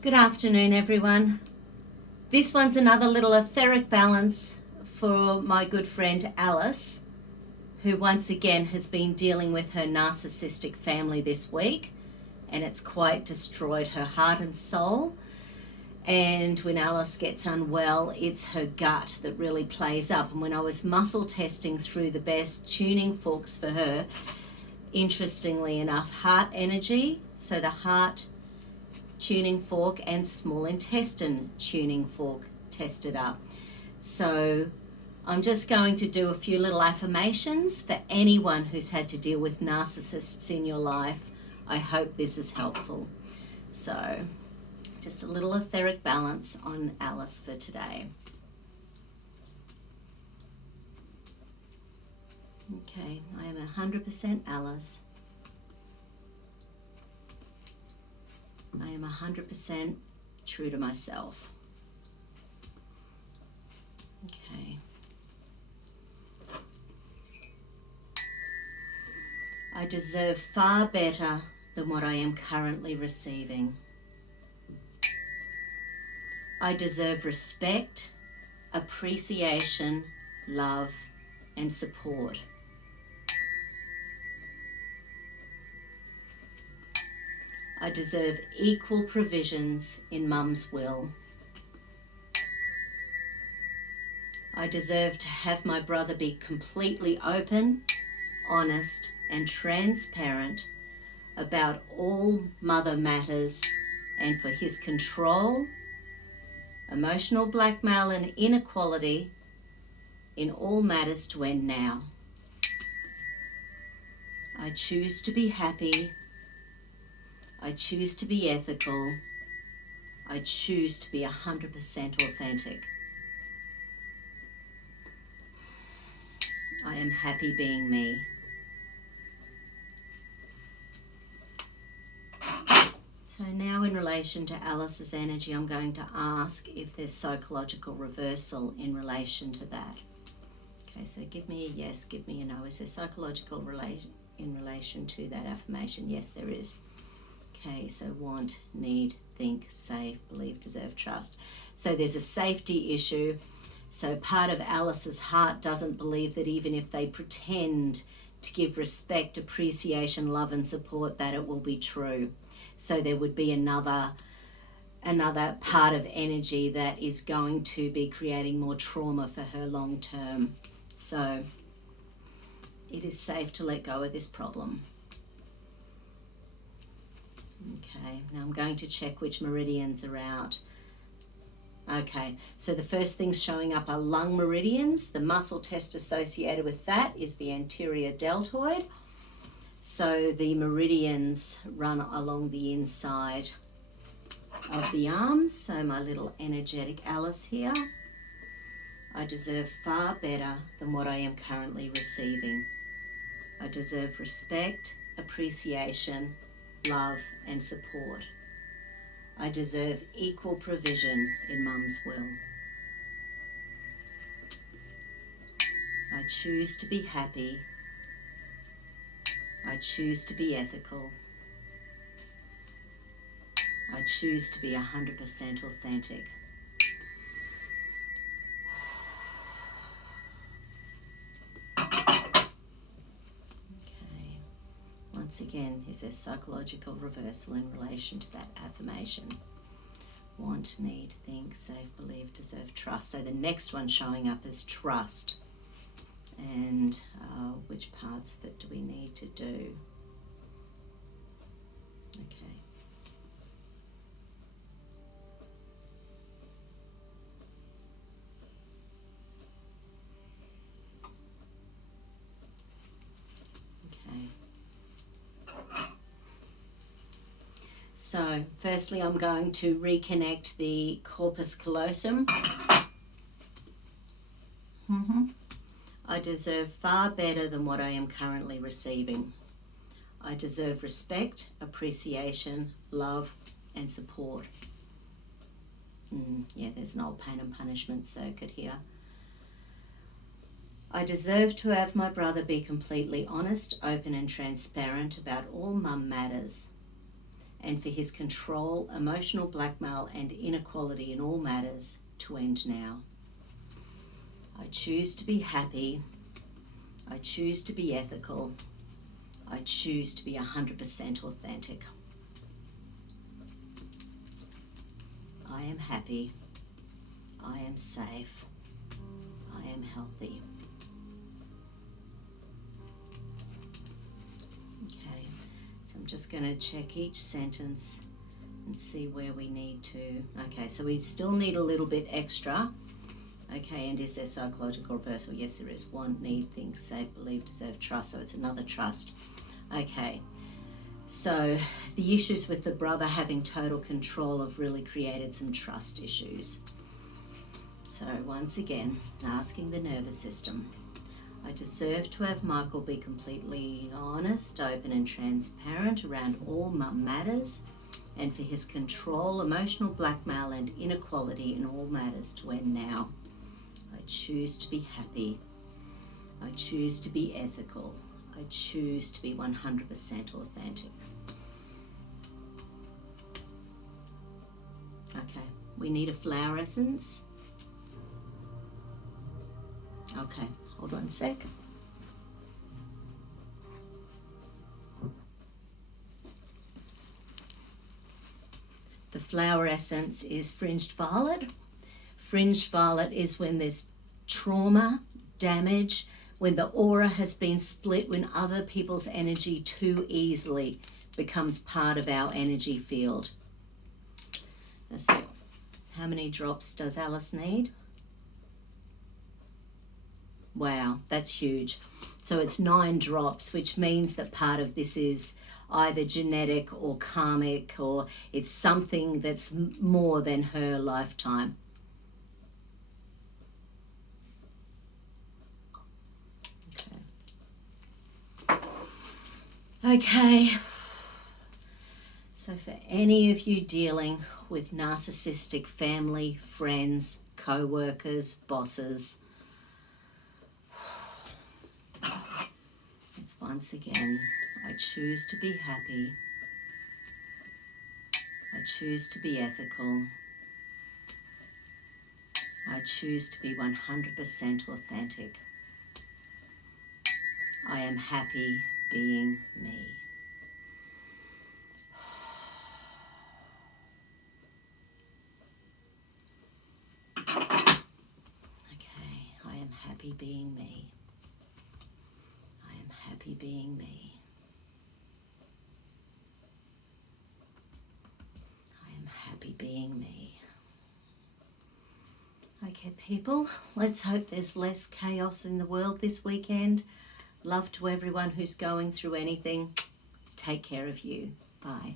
Good afternoon, everyone. This one's another little etheric balance for my good friend Alice, who once again has been dealing with her narcissistic family this week, and it's quite destroyed her heart and soul. And when Alice gets unwell, it's her gut that really plays up. And when I was muscle testing through the best tuning forks for her, interestingly enough, heart energy, so the heart tuning fork and small intestine tuning fork tested up. So I'm just going to do a few little affirmations for anyone who's had to deal with narcissists in your life. I hope this is helpful. So just a little etheric balance on Alice for today. Okay, I am 100% Alice. I am 100% true to myself. Okay. I deserve far better than what I am currently receiving. I deserve respect, appreciation, love, and support. I deserve equal provisions in Mum's will. I deserve to have my brother be completely open, honest, and transparent about all mother matters, and for his control, emotional blackmail, and inequality in all matters to end now. I choose to be happy. I choose to be ethical. I choose to be 100% authentic. I am happy being me. So now in relation to Alice's energy, I'm going to ask if there's psychological reversal in relation to that. Okay, so give me a yes, give me a no. Is there psychological relation in relation to that affirmation? Yes, there is. Okay, so want, need, think, safe, believe, deserve, trust. So there's a safety issue. So part of Alice's heart doesn't believe that even if they pretend to give respect, appreciation, love, and support, that it will be true. So there would be another part of energy that is going to be creating more trauma for her long term. So it is safe to let go of this problem. Okay, now I'm going to check which meridians are out. Okay, so the first things showing up are lung meridians. The muscle test associated with that is the anterior deltoid. So the meridians run along the inside of the arms. So my little energetic Alice here. I deserve far better than what I am currently receiving. I deserve respect, appreciation, love, and support. I deserve equal provision in Mum's will. I choose to be happy. I choose to be ethical. I choose to be 100% authentic. Okay. Once again, is there psychological reversal in relation to that affirmation? Want, need, think, safe, believe, deserve, trust. So the next one showing up is trust. And which parts of it do we need to do? Okay. So firstly, I'm going to reconnect the corpus callosum. I deserve far better than what I am currently receiving. I deserve respect, appreciation, love, and support. Yeah, there's an old pain and punishment circuit here. I deserve to have my brother be completely honest, open, and transparent about all Mum matters. and for his control, emotional blackmail, and inequality in all matters to end now. I choose to be happy. I choose to be ethical. I choose to be 100% authentic. I am happy. I am safe. I am healthy. Okay, so I'm just going to check each sentence and see where we need to. Okay, so we still need a little bit extra. Okay, and is there psychological reversal? Yes, there is. Want, need, think, safe, believe, deserve, trust. So it's another trust. Okay, so the issues with the brother having total control have really created some trust issues. So once again, asking the nervous system. I deserve to have Michael be completely honest, open and transparent around all matters, and for his control, emotional blackmail and inequality in all matters to end now. I choose to be happy. I choose to be ethical. I choose to be 100% authentic. Okay, we need a flower essence. Okay, hold on a sec. The flower essence is fringed violet. Fringed violet is when there's trauma, damage, when the aura has been split, when other people's energy too easily becomes part of our energy field. Let's see, how many drops does Alice need? Wow, that's huge. So it's 9 drops, which means that part of this is either genetic or karmic, or it's something that's more than her lifetime. Okay. So for any of you dealing with narcissistic family, friends, co-workers, bosses, it's once again, I choose to be happy. I choose to be ethical. I choose to be 100% authentic. I am happy being me. Okay, I am happy being me. I am happy being me. I am happy being me. Okay, people, let's hope there's less chaos in the world this weekend. Love to everyone who's going through anything. Take care of you. Bye.